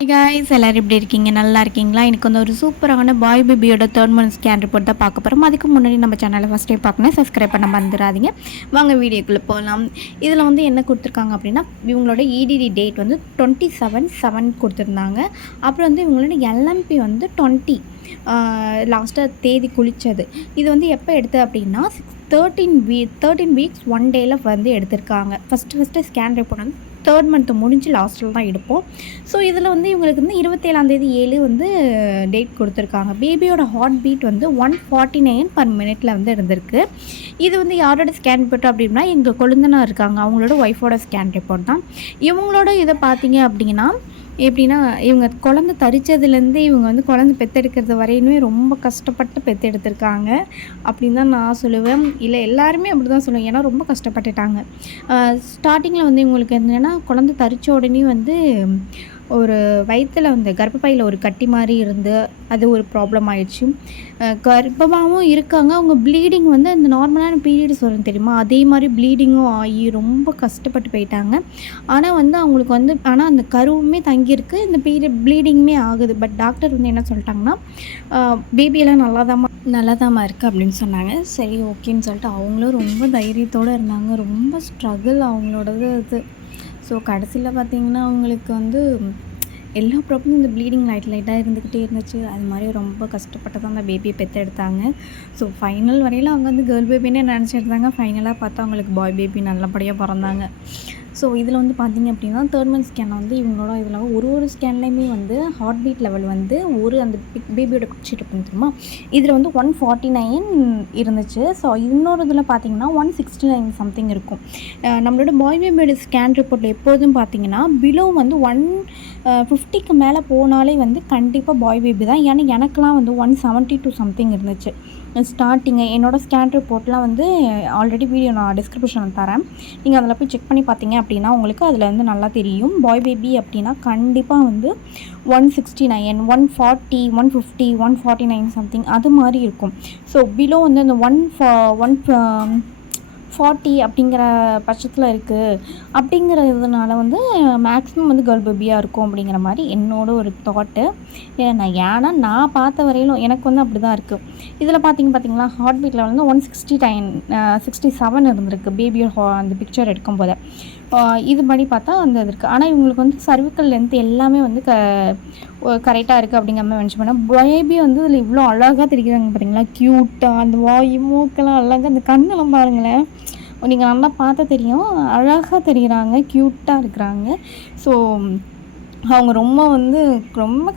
Hey guys, எல்லாரும் எப்படி இருக்கீங்க? நல்லா இருக்கீங்களா? எனக்கு வந்து ஒரு சூப்பரான பாய் பேபியோட 3 மந்த் ஸ்கேன் ரிப்போர்ட் தான் பார்க்க போகிறோம். அதுக்கு முன்னாடி நம்ம சேனலை ஃபஸ்ட் டைம் பார்க்கணும், சப்ஸ்கிரைப் பண்ண மறந்துடாதீங்க. வாங்க வீடியோக்குள்ளே போகலாம். இதில் வந்து என்ன கொடுத்துருக்காங்க அப்படின்னா, இவங்களோட இடிடி டேட் வந்து 27/7 கொடுத்துருந்தாங்க. அப்புறம் வந்து இவங்களோட எல்எம்பி வந்து 20 லாஸ்ட்டாக தேதி குளித்தது. இது வந்து எப்போ எடுத்தது அப்படின்னா 13 வீக்ஸ் 1 டேயில் வந்து எடுத்திருக்காங்க. ஃபஸ்ட்டு ஸ்கேன் ரிப்போர்ட் வந்து 3 மந்த் முடிஞ்சு லாஸ்ட்டில் தான் எடுப்போம். ஸோ இதில் வந்து இவங்களுக்கு வந்து 27 வந்து டேட் கொடுத்துருக்காங்க. பேபியோட ஹார்ட் பீட் வந்து 149 பர் மினிட்ல வந்து இருந்திருக்கு. இது வந்து யாரோட ஸ்கேன் ரிப்போர்ட் அப்படின்னா எங்கள் கொழுந்தனார் இருக்காங்க, அவங்களோட ஒய்ஃபோட ஸ்கேன் ரிப்போர்ட் தான். இவங்களோட இதை பார்த்தீங்க அப்படின்னா எப்படின்னா, இவங்க குழந்த தரித்ததுலேருந்து இவங்க வந்து குழந்தை பெற்றெடுக்கிறது வரையுமே ரொம்ப கஷ்டப்பட்டு பெற்றெடுத்திருக்காங்க அப்படின்னு தான் நான் சொல்லுவேன். இல்லை எல்லாருமே அப்படி தான் சொல்லுவேன், ஏன்னா ரொம்ப கஷ்டப்பட்டுட்டாங்க. ஸ்டார்டிங்கில் வந்து இவங்களுக்கு என்னென்னா, குழந்தை தரித்த உடனே வந்து ஒரு வயிற்றில் வந்து கர்ப்பப்பையில் ஒரு கட்டி மாதிரி இருந்து அது ஒரு ப்ராப்ளம் ஆயிடுச்சு. கர்ப்பமாகவும் இருக்காங்க. அவங்க ப்ளீடிங் வந்து அந்த நார்மலான பீரியட்ஸ் வரும் தெரியுமா, அதே மாதிரி ப்ளீடிங்கும் ஆகி ரொம்ப கஷ்டப்பட்டு போயிட்டாங்க. ஆனால் வந்து அவங்களுக்கு வந்து அந்த கருவுமே தங்கியிருக்கு, இந்த ப்ளீடிங்குமே ஆகுது. பட் டாக்டர் வந்து என்ன சொல்லிட்டாங்கன்னா, பேபியெல்லாம் நல்லாதாம்மா இருக்குது அப்படின்னு சொன்னாங்க. சரி ஓகேன்னு சொல்லிட்டு அவங்களும் ரொம்ப தைரியத்தோடு இருந்தாங்க. ரொம்ப ஸ்ட்ரகிள் அவங்களோடது இது. ஸோ கடைசியில் பார்த்திங்கன்னா அவங்களுக்கு வந்து எல்லா ப்ராப்ளமும் இந்த ப்ளீடிங் லைட்டாக இருந்துக்கிட்டே இருந்துச்சு. அது மாதிரி ரொம்ப கஷ்டப்பட்டு தான் அந்த பேபியை பெற்றெடுத்தாங்க. ஸோ ஃபைனல் வரையில் அவங்க வந்து கேர்ள் பேபின்னே நினச்சிருந்தாங்க. ஃபைனலாக பார்த்தா அவங்களுக்கு பாய் பேபி நல்லபடியாக பிறந்தாங்க. ஸோ இதில் வந்து பார்த்திங்க அப்படின்னா 3 மந்த் ஸ்கேன் வந்து இவங்களோட இதில் ஒரு ஸ்கேன்லேயுமே வந்து ஹார்ட் பீட் லெவல் வந்து அந்த பேபியோட குச்சிட்டு தெரியுமா, இதில் வந்து 149 இருந்துச்சு. ஸோ இன்னொரு இதில் பார்த்திங்கன்னா 169 சம்திங் இருக்கும். நம்மளோட பாய் பேபியோட ஸ்கேன் ரிப்போர்ட்டில் எப்போதும் பார்த்திங்கன்னா பிலோ வந்து 150க்கு மேலே போனாலே வந்து கண்டிப்பாக பாய் பேபி தான். ஏன்னா எனக்கெலாம் வந்து 172 சம்திங் இருந்துச்சு ஸ்டார்டிங்கு. என்னோடய ஸ்கேன் ரிப்போர்ட்லாம் வந்து ஆல்ரெடி வீடியோ நான் டிஸ்கிரிப்ஷனில் தரேன், நீங்கள் அதில் போய் செக் பண்ணி பார்த்தீங்க அப்படின்னா உங்களுக்கு அதில் வந்து நல்லா தெரியும். பாய் பேபி அப்படின்னா கண்டிப்பாக வந்து 169, 140, 150, 149 சம்திங் அது மாதிரி இருக்கும். ஸோ பிலோ வந்து அந்த 140 அப்படிங்கிற பட்சத்தில் இருக்குது. அப்படிங்கிறதுனால வந்து மேக்ஸிமம் வந்து கேர்ள் பேபியாக இருக்கும் அப்படிங்கிற மாதிரி என்னோட ஒரு தாட்டு. ஏன்னா நான் பார்த்த வரையிலும் எனக்கு வந்து அப்படி தான் இருக்குது. இதில் பார்த்தீங்களா ஹார்ட் பீட்டில் வந்து 167 இருந்திருக்கு பேபியோட அந்த பிக்சர் எடுக்கும்போது. இது படி பார்த்தா அந்த இது இருக்குது. ஆனால் இவங்களுக்கு வந்து சர்விக்கல் லென்த் எல்லாமே வந்து கரெக்டாக இருக்குது அப்படிங்கிற மாதிரி மென்ஷன் பண்ணேன். பேபி வந்து இதில் இவ்வளோ அழகாக தெரிகிறாங்க பார்த்தீங்களா, க்யூட்டாக அந்த வாய் மூக்கெல்லாம் அழகாக, அந்த கண்ணெல்லாம் பாருங்களேன், நீங்கள் நல்லா பார்த்தா தெரியும், அழகாக தெரிகிறாங்க, க்யூட்டாக இருக்கிறாங்க. ஸோ அவங்க ரொம்ப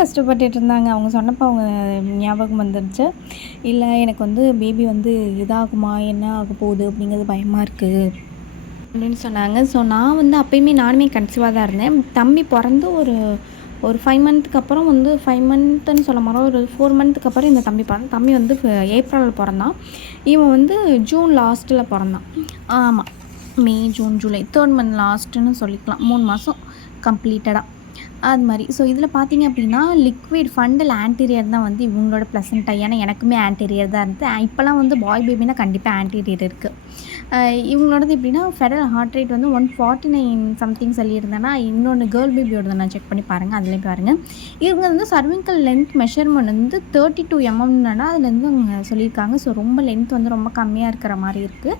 கஷ்டப்பட்டுட்டு இருந்தாங்க. அவங்க சொன்னப்போ அவங்க ஞாபகம் வந்துடுச்சு. இல்லை எனக்கு வந்து பேபி வந்து இதாகுமா, என்ன ஆக போகுது அப்படிங்கிறது பயமாக இருக்குது அப்படின்னு சொன்னாங்க. ஸோ நான் வந்து நானுமே கன்சீவாக தான் இருந்தேன். தம்பி பிறந்து ஒரு 5 மந்த்துக்கு அப்புறம் வந்து 5 மந்த்துன்னு சொல்ல மாதிரி ஒரு 4 மந்த்துக்கு அப்புறம் இந்த தம்பி வந்து ஏப்ரலில் பிறந்தான். இவன் வந்து ஜூன் லாஸ்ட்டில் பிறந்தான். ஆமாம், மே, ஜூன், ஜூலை 3 மந்த் லாஸ்ட்டுன்னு சொல்லிக்கலாம். 3 மாதம் கம்ப்ளீட்டடாக அது மாதிரி. ஸோ இதில் பார்த்தீங்க அப்படின்னா லிக்விட் ஃபண்டல் ஆன்டீரியர் தான் வந்து இவங்களோட ப்ளசண்ட்டாக. ஏன்னா எனக்குமே ஆன்டீரியர் தான் இருந்தது. இப்போலாம் வந்து பாய் பேபினா கண்டிப்பாக ஆன்டீரியர் இருக்குது. இவங்களோடது எப்படின்னா ஃபெடரல் ஹார்ட் ரேட் வந்து 149 சம்திங் சொல்லியிருந்தேன்னா, இன்னொன்று கேர்ள் பேபியோட நான் செக் பண்ணி பாருங்கள், அதுலேயும் பாருங்கள். இவங்க வந்து சர்விக்கல் லென்த் மெஷர்மெண்ட் வந்து 32 mm அதுலேருந்து அவங்க சொல்லியிருக்காங்க. ஸோ ரொம்ப லென்த் வந்து ரொம்ப கம்மியாக இருக்கிற மாதிரி இருக்குது.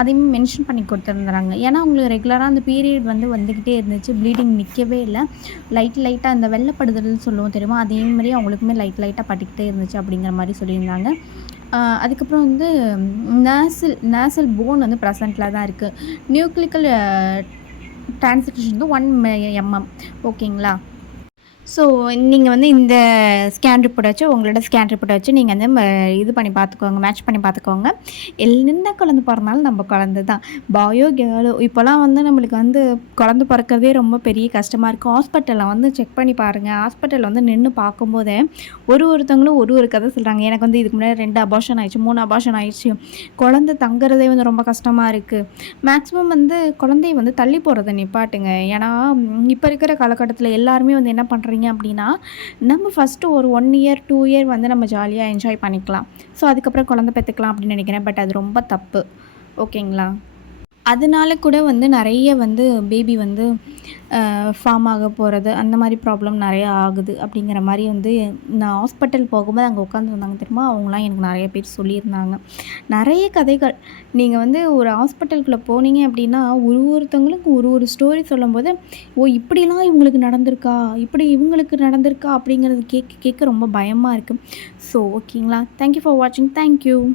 அதையும் மென்ஷன் பண்ணி கொடுத்துருந்துறாங்க. ஏன்னா அவங்களுக்கு ரெகுலராக அந்த பீரியட் வந்து வந்துக்கிட்டே இருந்துச்சு, ப்ளீடிங் நிற்கவே இல்லை. லைட்டாக அந்த வெள்ளைப்படுதல்னு சொல்லுவோம் தெரியுமா, அதே மாதிரி அவங்களுக்குமே லைட்டாக பட்டுக்கிட்டே இருந்துச்சு அப்படிங்கிற மாதிரி சொல்லியிருந்தாங்க. அதுக்கப்புறம் வந்து நேசல் போன் வந்து ப்ரெசண்ட்டில் தான் இருக்குது. நியூக்ளிக்கல் டிரான்ஸ்மிஷன் வந்து 1 mm. ஓகேங்களா. ஸோ நீங்கள் வந்து இந்த ஸ்கேன் ரிப்போர்ட் வச்சு உங்களோட ஸ்கேன் ரிப்போர்ட்டை வச்சு நீங்கள் வந்து இது பண்ணி பார்த்துக்கோங்க, மேட்ச் பண்ணி பார்த்துக்கோங்க. எந்த குழந்தை பிறந்தாலும் நம்ம குழந்தை தான், பாயோ கேர்ளோ. இப்போலாம் வந்து நம்மளுக்கு வந்து குழந்தை பிறக்கிறதே ரொம்ப பெரிய கஷ்டமாக இருக்குது. ஹாஸ்பிட்டலில் வந்து செக் பண்ணி பாருங்கள். ஹாஸ்பிட்டலில் வந்து நின்று பார்க்கும்போதே ஒருத்தவங்களும் ஒரு கதை சொல்கிறாங்க. எனக்கு வந்து இதுக்கு முன்னாடி 2 அபார்ஷன் ஆயிடுச்சு, 3 அபார்ஷன் ஆயிடுச்சு, குழந்தை தங்குறதே வந்து ரொம்ப கஷ்டமாக இருக்குது. மேக்ஸிமம் வந்து குழந்தைய வந்து தள்ளி போகிறத நிப்பாட்டுங்க. ஏன்னா இப்போ இருக்கிற காலகட்டத்தில் எல்லாருமே வந்து என்ன பண்ணுறீங்க அப்படின்னா, நம்ம ஃபஸ்ட்டு ஒரு 1 இயர் 2 இயர் வந்து நம்ம ஜாலியாக என்ஜாய் பண்ணிக்கலாம். ஸோ அதுக்கப்புறம் குழந்தை பெற்றுக்கலாம் அப்படின்னு நினைக்கிறேன். பட் அது ரொம்ப தப்பு. ஓகேங்களா. அதனால கூட வந்து நிறைய வந்து பேபி வந்து ஃபார்ம் ஆக போகிறது அந்த மாதிரி ப்ராப்ளம் நிறையா ஆகுது அப்படிங்கிற மாதிரி வந்து நான் ஹாஸ்பிட்டல் போகும்போது அங்கே உட்காந்துருந்தாங்க தெரியுமா, அவங்களாம் எனக்கு நிறைய பேர் சொல்லியிருந்தாங்க. நிறைய கதைகள் நீங்கள் வந்து ஒரு ஹாஸ்பிட்டலுக்குள்ளே போனீங்க அப்படின்னா ஒருத்தவங்களுக்கு ஒரு ஸ்டோரி சொல்லும்போது, ஓ இப்படிலாம் இவங்களுக்கு நடந்திருக்கா, இப்படி இவங்களுக்கு நடந்திருக்கா அப்படிங்கிறது கேட்க கேட்க ரொம்ப பயமாக இருக்குது. ஸோ ஓகேங்களா, தேங்க்யூ ஃபார் வாட்சிங். தேங்க்யூ.